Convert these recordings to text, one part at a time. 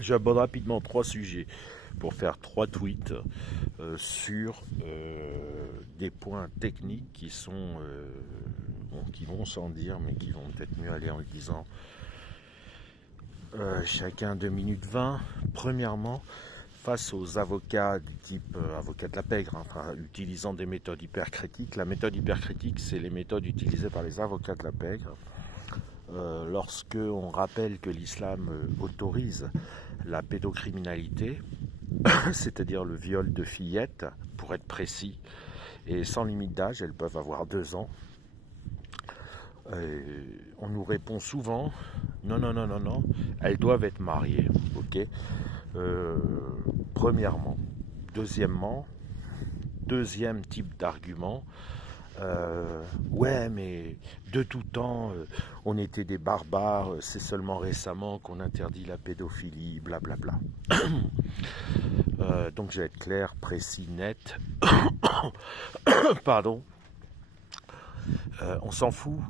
J'aborde rapidement 3 sujets pour faire 3 tweets sur des points techniques qui sont qui vont sans dire, mais qui vont peut-être mieux aller en le disant. Chacun 2 minutes 20. Premièrement, face aux avocats du type avocat de la pègre, enfin, utilisant des méthodes hypercritiques. La méthode hypercritique, c'est les méthodes utilisées par les avocats de la pègre. Lorsque on rappelle que l'islam autorise la pédocriminalité, c'est-à-dire le viol de fillettes, pour être précis, et sans limite d'âge, elles peuvent avoir 2 ans. On nous répond souvent, non, elles doivent être mariées, ok. Premièrement. Deuxième type d'argument, ouais, mais de tout temps, on était des barbares, c'est seulement récemment qu'on interdit la pédophilie, blablabla. Donc je vais être clair, précis, net. Pardon. On s'en fout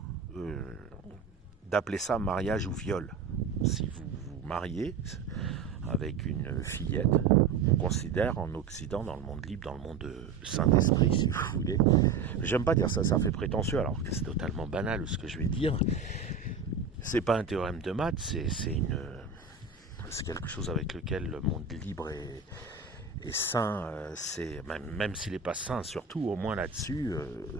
d'appeler ça mariage ou viol. Si vous vous mariez avec une fillette, on considère en Occident, dans le monde libre, dans le monde Saint-Esprit, si vous voulez. J'aime pas dire ça, ça fait prétentieux, alors que c'est totalement banal ce que je vais dire. C'est pas un théorème de maths, c'est quelque chose avec lequel le monde libre est sain, même s'il n'est pas sain, surtout au moins là-dessus,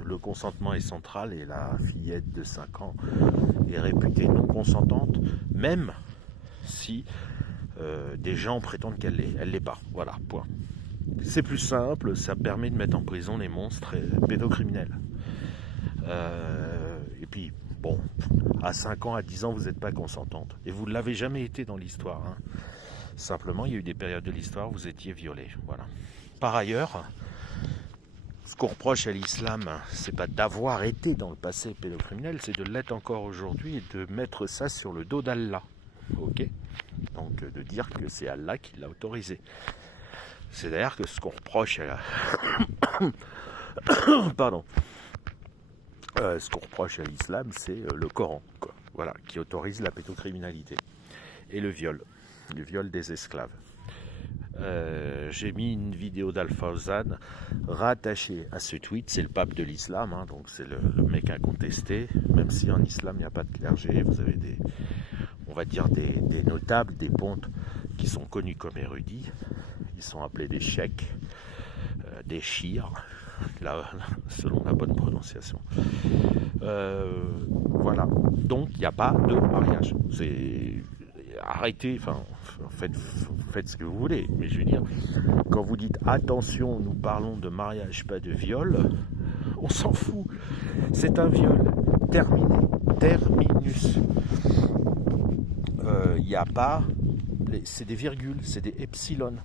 le consentement est central et la fillette de 5 ans est réputée non consentante, même si des gens prétendent qu'elle l'est. Elle l'est pas, voilà, point. C'est plus simple, ça permet de mettre en prison les monstres pédocriminels. Et puis, bon, à 5 ans, à 10 ans, vous n'êtes pas consentante. Et vous ne l'avez jamais été dans l'histoire, hein. Simplement, il y a eu des périodes de l'histoire où vous étiez violé. Voilà. Par ailleurs, ce qu'on reproche à l'islam, c'est pas d'avoir été dans le passé pédocriminel, c'est de l'être encore aujourd'hui et de mettre ça sur le dos d'Allah. Ok ? Donc de dire que c'est Allah qui l'a autorisé. C'est d'ailleurs que ce qu'on reproche à pardon. Ce qu'on reproche à l'islam, c'est le Coran, quoi. Voilà, qui autorise la pédocriminalité et le viol des esclaves. J'ai mis une vidéo d'Al-Fawzan rattachée à ce tweet. C'est le pape de l'islam, hein, donc c'est le mec incontesté. Même si en islam il n'y a pas de clergé, vous avez des notables, des pontes qui sont connus comme érudits. Ils sont appelés des cheikhs, des chirs, selon la bonne prononciation. Voilà. Donc il n'y a pas de mariage. Arrêtez, faites ce que vous voulez, mais je veux dire, quand vous dites attention, nous parlons de mariage, pas de viol, on s'en fout. C'est un viol terminé, terminus. Il n'y a pas, c'est des virgules, c'est des epsilon,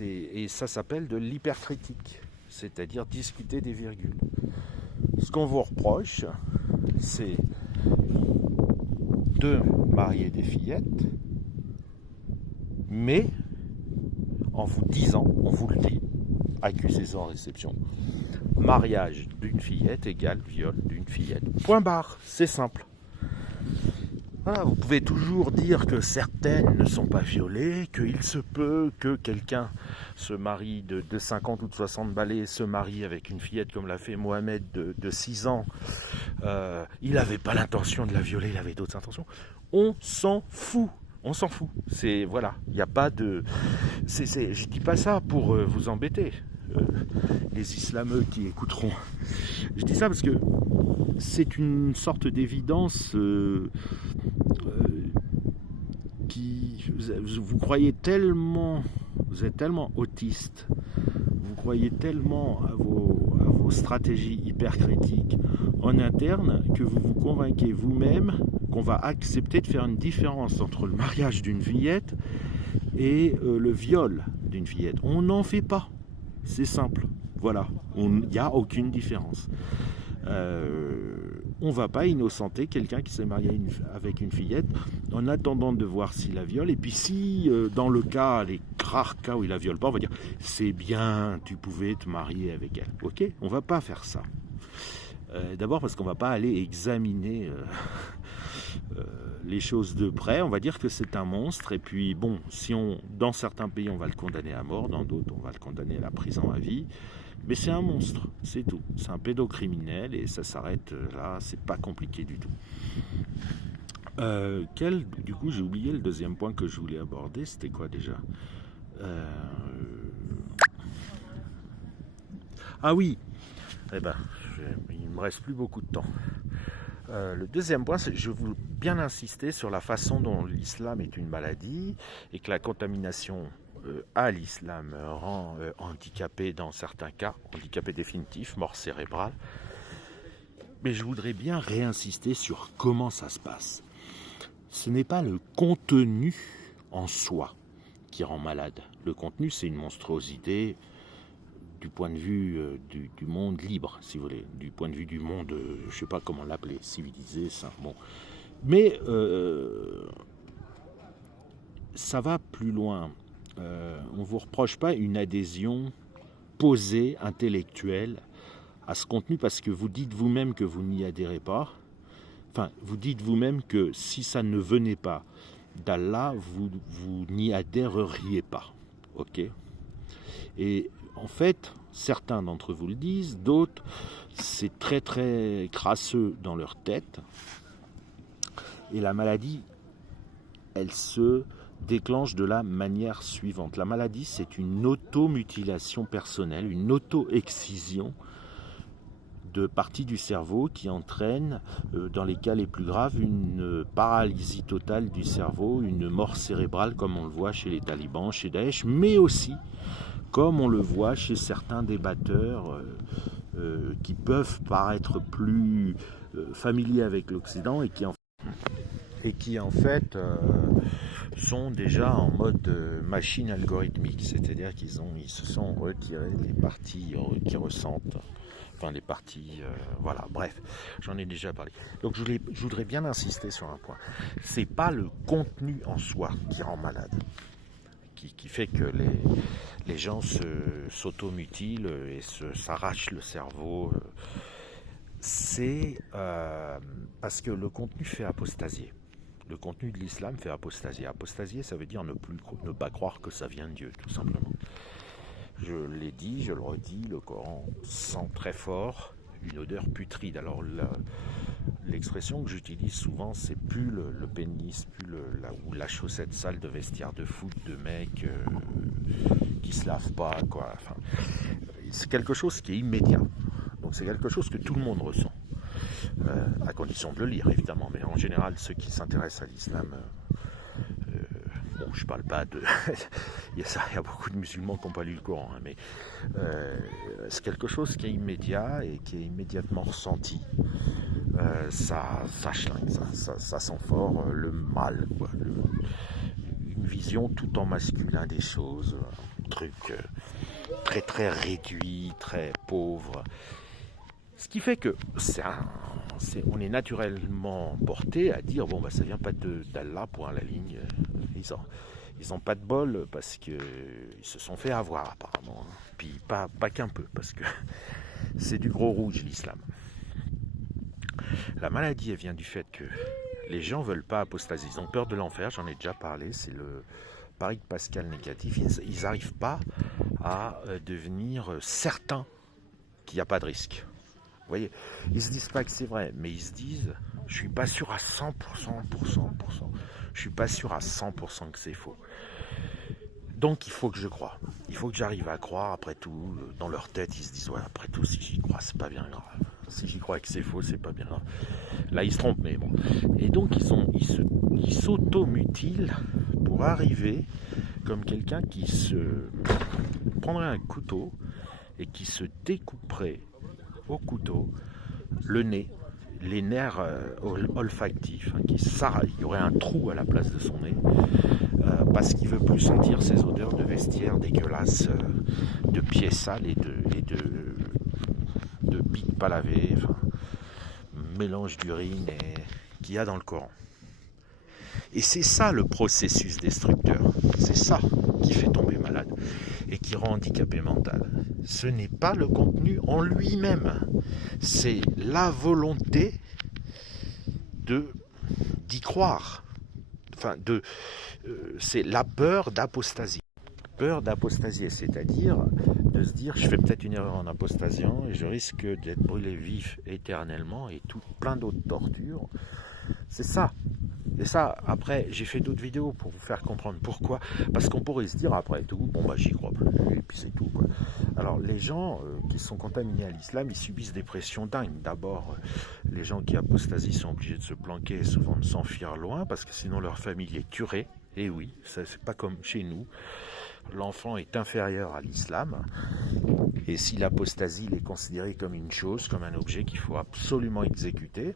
et ça s'appelle de l'hypercritique, c'est-à-dire discuter des virgules. Ce qu'on vous reproche, c'est de marier des fillettes, mais en vous disant, on vous le dit, accusez en réception, mariage d'une fillette égale viol d'une fillette. Point barre, c'est simple. Voilà, vous pouvez toujours dire que certaines ne sont pas violées, qu'il se peut que quelqu'un se marie de 50 ou de 60 balais, se marie avec une fillette comme l'a fait Mohamed de 6 ans. Il n'avait pas l'intention de la violer, il avait d'autres intentions. On s'en fout. On s'en fout. C'est voilà, il n'y a pas de. Je dis pas ça pour vous embêter. Les islameux qui écouteront. Je dis ça parce que c'est une sorte d'évidence qui vous croyez tellement, vous êtes tellement autiste, vous croyez tellement à vos stratégies hypercritiques en interne que vous vous convainquez vous-même qu'on va accepter de faire une différence entre le mariage d'une fillette et le viol d'une fillette. On n'en fait pas. C'est simple. Voilà. Il n'y a aucune différence. On ne va pas innocenter quelqu'un qui s'est marié avec une fillette en attendant de voir s'il la viole. Et puis si, dans le cas, les rares cas où il la viole pas, on va dire c'est bien, tu pouvais te marier avec elle. Ok, on ne va pas faire ça. D'abord parce qu'on ne va pas aller examiner les choses de près, on va dire que c'est un monstre. Et puis bon, dans certains pays on va le condamner à mort, dans d'autres on va le condamner à la prison à vie. Mais c'est un monstre, c'est tout. C'est un pédocriminel et ça s'arrête là, c'est pas compliqué du tout. Du coup, j'ai oublié le deuxième point que je voulais aborder, c'était quoi déjà? Ah oui, il me reste plus beaucoup de temps. Le deuxième point, c'est je veux bien insister sur la façon dont l'islam est une maladie et que la contamination à l'islam rend handicapé dans certains cas, handicapé définitif, mort cérébrale. Mais je voudrais bien réinsister sur comment ça se passe. Ce n'est pas le contenu en soi qui rend malade. Le contenu, c'est une monstruosité du point de vue du monde libre, si vous voulez, du point de vue du monde, je ne sais pas comment l'appeler, civilisé, ça. Bon. Mais ça va plus loin. On ne vous reproche pas une adhésion posée, intellectuelle, à ce contenu, parce que vous dites vous-même que vous n'y adhérez pas. Enfin, vous dites vous-même que si ça ne venait pas d'Allah, vous n'y adhéreriez pas. Ok ? Et en fait, certains d'entre vous le disent, d'autres, c'est très très crasseux dans leur tête. Et la maladie, elle se déclenche de la manière suivante. La maladie, c'est une automutilation personnelle, une auto-excision de parties du cerveau qui entraîne, dans les cas les plus graves, une paralysie totale du cerveau, une mort cérébrale comme on le voit chez les talibans, chez Daesh, mais aussi comme on le voit chez certains débatteurs qui peuvent paraître plus familiers avec l'Occident et qui en fait sont déjà en mode machine algorithmique, c'est-à-dire qu'ils se sont retirés des parties qui ressentent, enfin les parties, voilà, bref, j'en ai déjà parlé. Donc je voudrais bien insister sur un point, c'est pas le contenu en soi qui rend malade, qui fait que les gens s'automutilent et s'arrachent le cerveau. C'est parce que le contenu fait apostasier. Le contenu de l'islam fait apostasier. Apostasier, ça veut dire ne pas croire que ça vient de Dieu, tout simplement. Je l'ai dit, je le redis, le Coran sent très fort une odeur putride. Alors l'expression que j'utilise souvent, c'est plus le pénis, plus la chaussette sale de vestiaire de foot, de mecs qui se lavent pas, quoi. Enfin, c'est quelque chose qui est immédiat. Donc c'est quelque chose que tout le monde ressent. À condition de le lire, évidemment. Mais en général, ceux qui s'intéressent à l'islam, bon, je parle pas de... il y a beaucoup de musulmans qui n'ont pas lu le Coran, hein, mais c'est quelque chose qui est immédiat et qui est immédiatement ressenti. Ça schlingue, ça sent fort le mal, quoi, une vision tout en masculin des choses, un truc très très réduit, très pauvre. Ce qui fait que on est naturellement porté à dire bon bah ça vient pas d'Allah, point à la ligne. Ils ont pas de bol parce que ils se sont fait avoir apparemment. Puis pas qu'un peu, parce que c'est du gros rouge l'islam. La maladie elle vient du fait que les gens veulent pas apostasier, ils ont peur de l'enfer, j'en ai déjà parlé, c'est le pari de Pascal négatif. Ils n'arrivent pas à devenir certains qu'il n'y a pas de risque. Vous voyez, ils se disent pas que c'est vrai, mais ils se disent, je suis pas sûr à 100%, je suis pas sûr à 100% que c'est faux. Donc il faut que je croie, il faut que j'arrive à croire, après tout, dans leur tête, ils se disent, ouais, après tout, si j'y crois, c'est pas bien grave. Si j'y crois que c'est faux, c'est pas bien grave. Là, ils se trompent, mais bon. Et donc, ils s'automutilent pour arriver comme quelqu'un qui se prendrait un couteau et qui se découperait au couteau le nez, les nerfs olfactifs, hein, il y aurait un trou à la place de son nez, parce qu'il veut plus sentir ces odeurs de vestiaire dégueulasses, de pieds sales et de bites pas lavées, enfin, mélange d'urine qu'il y a dans le Coran. Et c'est ça le processus destructeur, c'est ça qui fait tomber malade et qui rend handicapé mental. Ce n'est pas le contenu en lui-même, c'est la volonté de d'y croire. Enfin, c'est la peur d'apostasie. Peur d'apostasier, c'est-à-dire de se dire je fais peut-être une erreur en apostasiant et je risque d'être brûlé vif éternellement et plein d'autres tortures. C'est ça. Et ça, après, j'ai fait d'autres vidéos pour vous faire comprendre pourquoi. Parce qu'on pourrait se dire après tout, bon bah j'y crois plus, et puis c'est tout, quoi. Alors les gens qui sont contaminés à l'islam, ils subissent des pressions dingues. D'abord, les gens qui apostasient sont obligés de se planquer et souvent de s'enfuir loin, parce que sinon leur famille les tuerait. Et oui, ça, c'est pas comme chez nous. L'enfant est inférieur à l'islam. Et si l'apostasie est considérée comme une chose, comme un objet qu'il faut absolument exécuter,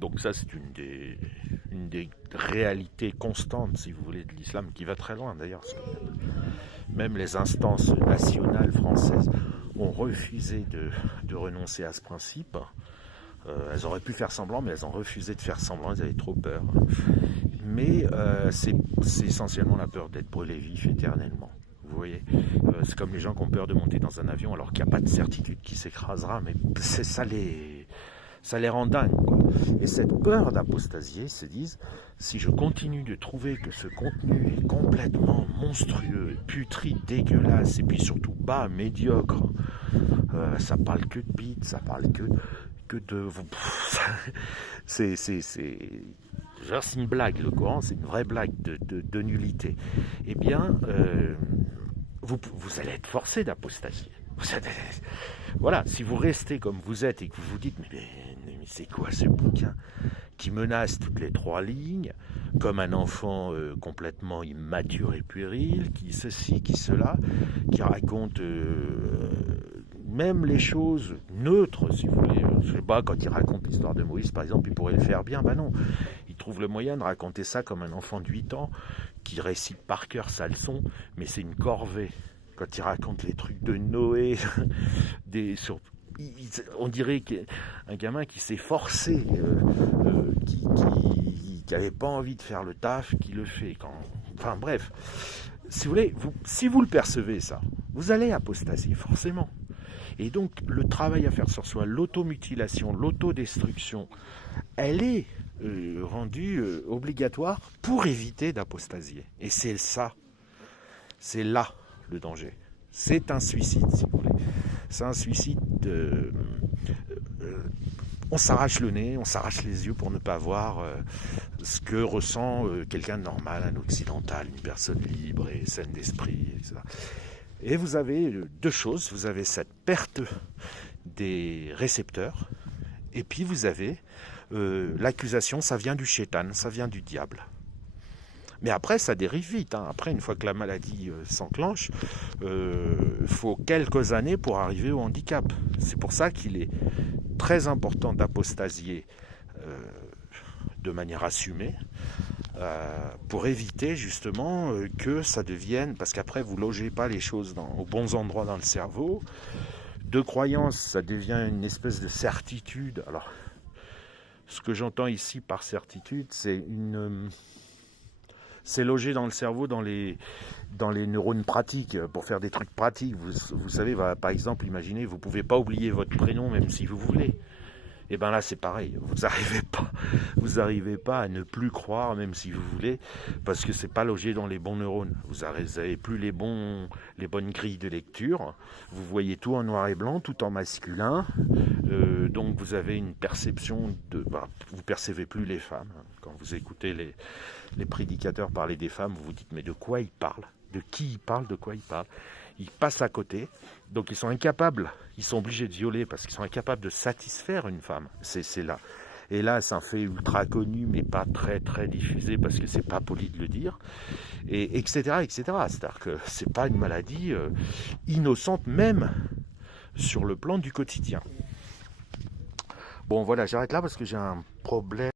donc ça c'est une des réalités constantes, si vous voulez, de l'islam, qui va très loin d'ailleurs. Même les instances nationales françaises ont refusé de renoncer à ce principe. Elles auraient pu faire semblant, mais elles ont refusé de faire semblant, elles avaient trop peur. Mais c'est essentiellement la peur d'être brûlé vif éternellement. Vous voyez, c'est comme les gens qui ont peur de monter dans un avion alors qu'il n'y a pas de certitude qu'il s'écrasera, mais ça les rend dingues, quoi. Et cette peur d'apostasier se disent, si je continue de trouver que ce contenu est complètement monstrueux, putride, dégueulasse, et puis surtout bas, médiocre, ça parle que de bites, ça parle que de... C'est une blague, le Coran, c'est une vraie blague de nullité. Eh bien, vous allez être forcé d'apostasier. Voilà, si vous restez comme vous êtes et que vous vous dites mais c'est quoi ce bouquin qui menace toutes les 3 lignes, comme un enfant complètement immature et puéril, qui ceci, qui cela, qui raconte même les choses neutres, si vous voulez. Je sais pas, quand il raconte l'histoire de Moïse, par exemple, il pourrait le faire bien, ben non. Il trouve le moyen de raconter ça comme un enfant de 8 ans qui récite par cœur sa leçon, mais c'est une corvée. Quand il raconte les trucs de Noé, on dirait qu'un gamin qui s'est forcé, qui n'avait pas envie de faire le taf, qui le fait. Enfin bref, si vous voulez, si vous le percevez ça, vous allez apostasier forcément. Et donc le travail à faire sur soi, l'automutilation, l'autodestruction, elle est rendue obligatoire pour éviter d'apostasier. Et c'est ça, c'est là le danger. C'est un suicide, si vous voulez. C'est un suicide on s'arrache le nez, on s'arrache les yeux pour ne pas voir ce que ressent quelqu'un de normal, un occidental, une personne libre et saine d'esprit, etc. Et vous avez 2 choses. Vous avez cette perte des récepteurs, et puis vous avez l'accusation, ça vient du shaitan, ça vient du diable. Mais après, ça dérive vite. Après, une fois que la maladie s'enclenche, faut quelques années pour arriver au handicap. C'est pour ça qu'il est très important d'apostasier de manière assumée, pour éviter justement que ça devienne... Parce qu'après, vous ne logez pas les choses aux bons endroits dans le cerveau. De croyance, ça devient une espèce de certitude. Alors, ce que j'entends ici par certitude, c'est logé dans le cerveau, dans les neurones pratiques, pour faire des trucs pratiques. Vous savez, par exemple, imaginez, vous ne pouvez pas oublier votre prénom même si vous voulez. Et bien là, c'est pareil. Vous n'arrivez pas à ne plus croire, même si vous voulez, parce que c'est pas logé dans les bons neurones. Vous n'avez plus les bonnes grilles de lecture. Vous voyez tout en noir et blanc, tout en masculin. Donc vous avez une perception vous percevez plus les femmes. Quand vous écoutez les prédicateurs parler des femmes, vous vous dites mais de quoi ils parlent ? De qui ils parlent ? De quoi ils parlent ? Ils passent à côté, donc ils sont incapables, ils sont obligés de violer parce qu'ils sont incapables de satisfaire une femme. C'est là. Et là, c'est un fait ultra connu, mais pas très très diffusé parce que c'est pas poli de le dire, et etc. C'est-à-dire que c'est pas une maladie innocente même sur le plan du quotidien. Bon, voilà, j'arrête là parce que j'ai un problème.